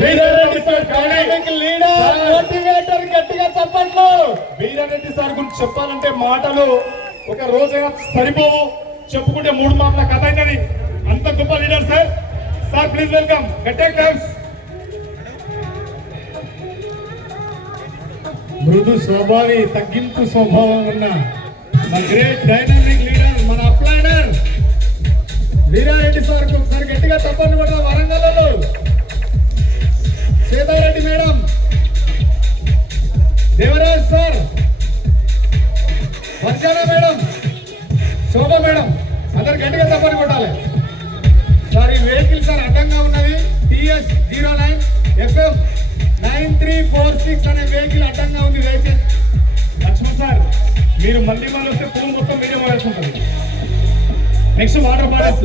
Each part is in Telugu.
Veerareddy sir dynamic leader, motivator, గట్టిగా చెప్పండి. వీరారెడ్డి సార్ గురించి చెప్పాలంటే మాటలు ఒక రోజైనా సరిపోవు, చెప్పుకుంటే 3 మాటల కథ అయినది. అంత గొప్ప leader sir. Sir please welcome. గట్టిగా క్లాప్స్. మృదు స్వభావి, తగ్గింపు స్వభావం ఉన్న మన గ్రేట్ డైనమిక్ లీడర్, మన అప్లైనర్ వీరారెడ్డి సార్ ఒకసారి గట్టిగా చెప్పండి కూడా. వరంగల్లో సీతారెడ్డి మేడం, దేవరాజ్ సార్, వర్షాల మేడం, శోభ మేడం, అందరు గట్టిగా తప్పని కొట్టాలి సార్. ఈ వెహికల్ సార్ అడ్డంగా ఉన్నది. TS09 FM 9346 అనే వెహికల్ అడ్డంగా ఉంది. వెహికల్ లక్ష్మణ్ సార్, మీరు మళ్ళీ వస్తే ఫోన్ మొత్తం మీరే వాడేసుకుంటారు. నెక్స్ట్ వాటర్ బాటిల్స్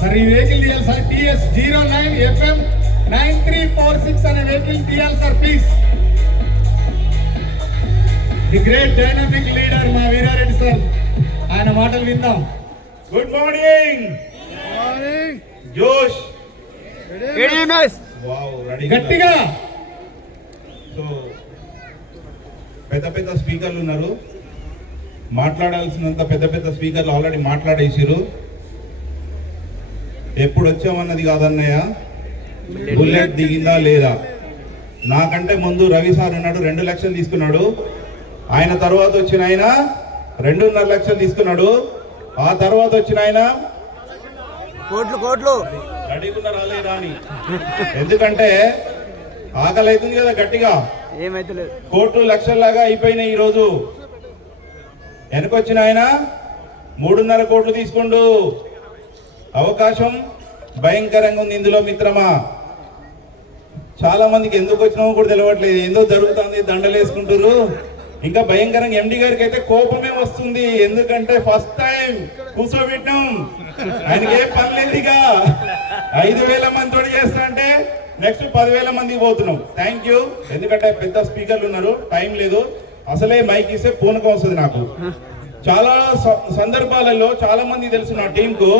సార్, ఈ వెహికల్ తీయాలి సార్. TS09 FM 9346 అనే వెహికల్ తీయాలి sir please. The great dynamic leader మా వీరారెడ్డి సార్, ఆయన మాటలు విందాం. Good morning. జోష్ గట్టిగా. సో పెద్ద పెద్ద స్పీకర్లు ఉన్నారు, మాట్లాడాల్సినంత పెద్ద పెద్ద స్పీకర్లు ఆల్రెడీ మాట్లాడేసారు. ఎప్పుడు వచ్చామన్నది కాదన్నయ్య, బుల్లెట్ దిగిందా లేదా. నాకంటే ముందు రవి సార్ ఉన్నాడు, 2 లక్షలు తీసుకున్నాడు. ఆయన తర్వాత వచ్చిన ఆయన 2.5 లక్షలు తీసుకున్నాడు. ఆ తర్వాత వచ్చిన ఆయన కోట్లు రెడీగా రాలేదా అని. ఎందుకంటే ఆకలి అవుతుంది కదా గట్టిగా. ఏమైతే కోట్లు లక్షల్లాగా అయిపోయినాయి. ఈరోజు వెనకొచ్చిన ఆయన 3.5 కోట్లు తీసుకుండు. అవకాశం భయంకరంగా ఉంది ఇందులో మిత్రమా. చాలా మందికి ఎందుకు వచ్చినామో కూడా తెలియట్లేదు, ఏందో జరుగుతుంది, దండలు వేసుకుంటారు. ఇంకా భయంకరంగా ఎండి గారికి అయితే కోపమే వస్తుంది. ఎందుకంటే ఫస్ట్ టైం కూర్చోబెట్టాం, ఆయనకి ఏ పని లేదు. ఇక 5,000 మంది తోటి చేస్తా అంటే నెక్స్ట్ 10,000 మందికి పోతున్నాం. Thank you. ఎందుకంటే పెద్ద స్పీకర్లు ఉన్నారు, టైం లేదు. అసలే మైక్ ఇస్తే పూనకం వస్తుంది నాకు. చాలా సందర్భాలలో చాలా మంది తెలుసు నా టీంకు,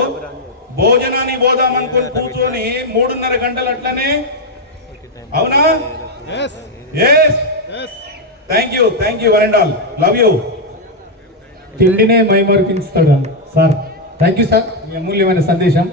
భోజనాన్ని పోదామనుకుని కూర్చొని 3.5 గంటలు అట్లనే. అవునా? థ్యాంక్ యూ వరండాల్, లవ్ యూ. తిండినే మైమరికిస్తాడు సార్. థ్యాంక్ యూ సార్, మీ అమూల్యమైన సందేశం.